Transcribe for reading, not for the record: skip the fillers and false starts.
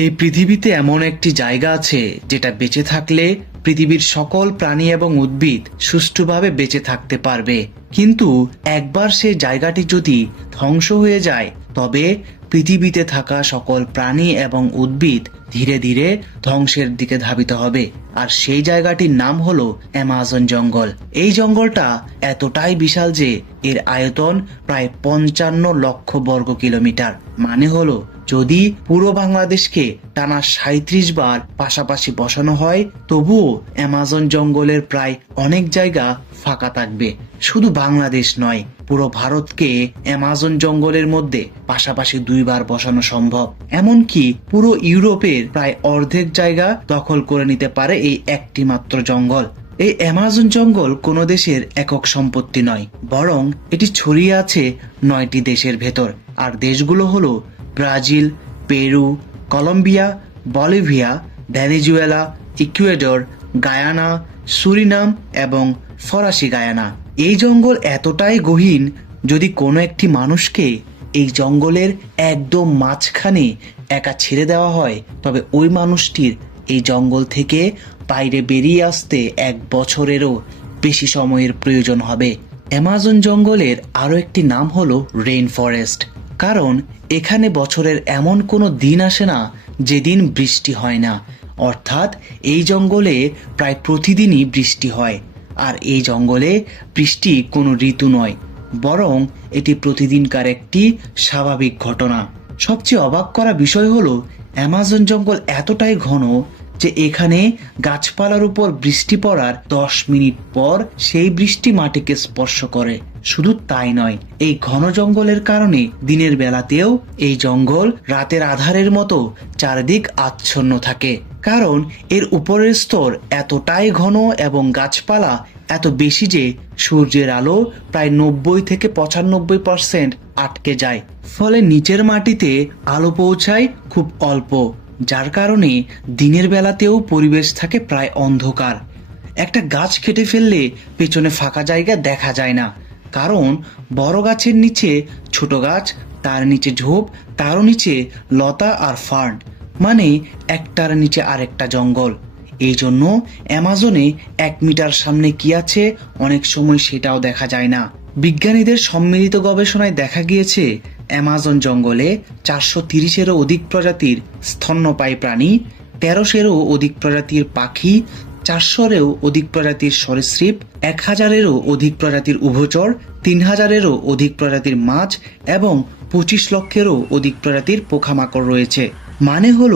এই পৃথিবীতে এমন একটি জায়গা আছে যেটা বেঁচে থাকলে পৃথিবীর সকল প্রাণী এবং উদ্ভিদ সুষ্ঠুভাবে বেঁচে থাকতে পারবে, কিন্তু একবার সেই জায়গাটি যদি ধ্বংস হয়ে যায় তবে পৃথিবীতে থাকা সকল প্রাণী এবং উদ্ভিদ ধীরে ধীরে ধ্বংসের দিকে ধাবিত হবে। আর সেই জায়গাটির নাম হলো অ্যামাজন জঙ্গল। এই জঙ্গলটা এতটাই বিশাল যে এর আয়তন প্রায় 55 লক্ষ বর্গ কিলোমিটার। মানে হলো যদি পুরো বাংলাদেশকে টানা 37 বার পাশাপাশি বসানো হয় তবুও অ্যামাজন জঙ্গলের প্রায় অনেক জায়গা ফাঁকা থাকবে। শুধু বাংলাদেশ নয়, পুরো ভারতকে অ্যামাজন জঙ্গলের মধ্যে পাশাপাশি 2 বার বসানো সম্ভব। এমনকি পুরো ইউরোপের প্রায় অর্ধেক জায়গা দখল করে নিতে পারে এই একটি মাত্র জঙ্গল। এই অ্যামাজন জঙ্গল কোনো দেশের একক সম্পত্তি নয়, বরং এটি ছড়িয়ে আছে 9টি দেশের ভেতর। আর দেশগুলো হলো Brazil, Peru, Colombia, Bolivia, Venezuela, Ecuador, Guyana, Suriname এবং ফরাসি গায়ানা। এই জঙ্গল এতটাই গহীন, যদি কোনো একটি মানুষকে এই জঙ্গলের একদম মাঝখানে একা ছেড়ে দেওয়া হয় তবে ওই মানুষটির এই জঙ্গল থেকে বাইরে বেরিয়ে আসতে 1 বছরেরও বেশি সময়ের প্রয়োজন হবে। অ্যামাজন জঙ্গলের আরও একটি নাম হলো রেইন ফরেস্ট, কারণ এখানে বছরের এমন কোনো দিন আসে না যেদিন বৃষ্টি হয় না। অর্থাৎ এই জঙ্গলে প্রায় প্রতিদিনই বৃষ্টি হয়। আর এই জঙ্গলে বৃষ্টি কোনো ঋতু নয়, বরং এটি প্রতিদিনকার একটি স্বাভাবিক ঘটনা। সবচেয়ে অবাক করা বিষয় হলো অ্যামাজন জঙ্গল এতটাই ঘন যে এখানে গাছপালার উপর বৃষ্টি পড়ার 10 মিনিট পর সেই বৃষ্টি মাটিকে স্পর্শ করে। শুধু তাই নয়, এই ঘন জঙ্গলের কারণে দিনের বেলাতেও এই জঙ্গল রাতের আধারের মতো চারিদিক আচ্ছন্ন থাকে, কারণ এর উপরের স্তর এতটাই ঘন এবং গাছপালা এত বেশি যে সূর্যের আলো প্রায় 90 থেকে 95% আটকে যায়। ফলে নিচের মাটিতে আলো পৌঁছায় খুব অল্প, যার কারণে দিনের বেলাতেও পরিবেশ থাকে প্রায় অন্ধকার। একটা গাছ কেটে ফেললে পেছনে ফাঁকা জায়গা দেখা যায় না, কারণ বড় গাছের নিচে ছোট গাছ, তার নিচে ঝোপ, তারও নিচে লতা আর ফার্ন, মানে একটার নিচে আরেকটা জঙ্গল। এই জন্য অ্যামাজনে 1 মিটার সামনে কি আছে অনেক সময় সেটাও দেখা যায় না। বিজ্ঞানীদের সম্মিলিত গবেষণায় দেখা গিয়েছে অ্যামাজন জঙ্গলে 430-এরও অধিক প্রজাতির স্তন্যপায়ী প্রাণী, 1300-এরও অধিক প্রজাতির পাখি, 400-এরও অধিক প্রজাতির সরীসৃপ, 1000-এরও অধিক প্রজাতির উভচর, 3000-এরও অধিক প্রজাতির মাছ এবং 25 লক্ষেরও অধিক প্রজাতির পোকামাকড় রয়েছে। মানে হলো